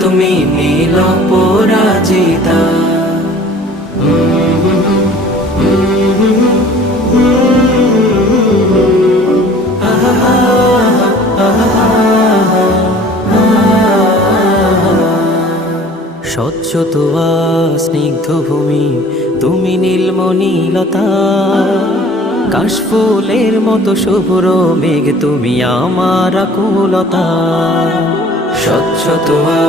তুমি নীল পরাজিতা। স্বচ্ছ তোয়া স্নিগ্ধ ভূমি, তুমি নীলমণিলতা কাশফুলের মতো শুভ্র মেঘ, তুমি আমার কুলতা স্বচ্ছ তোয়া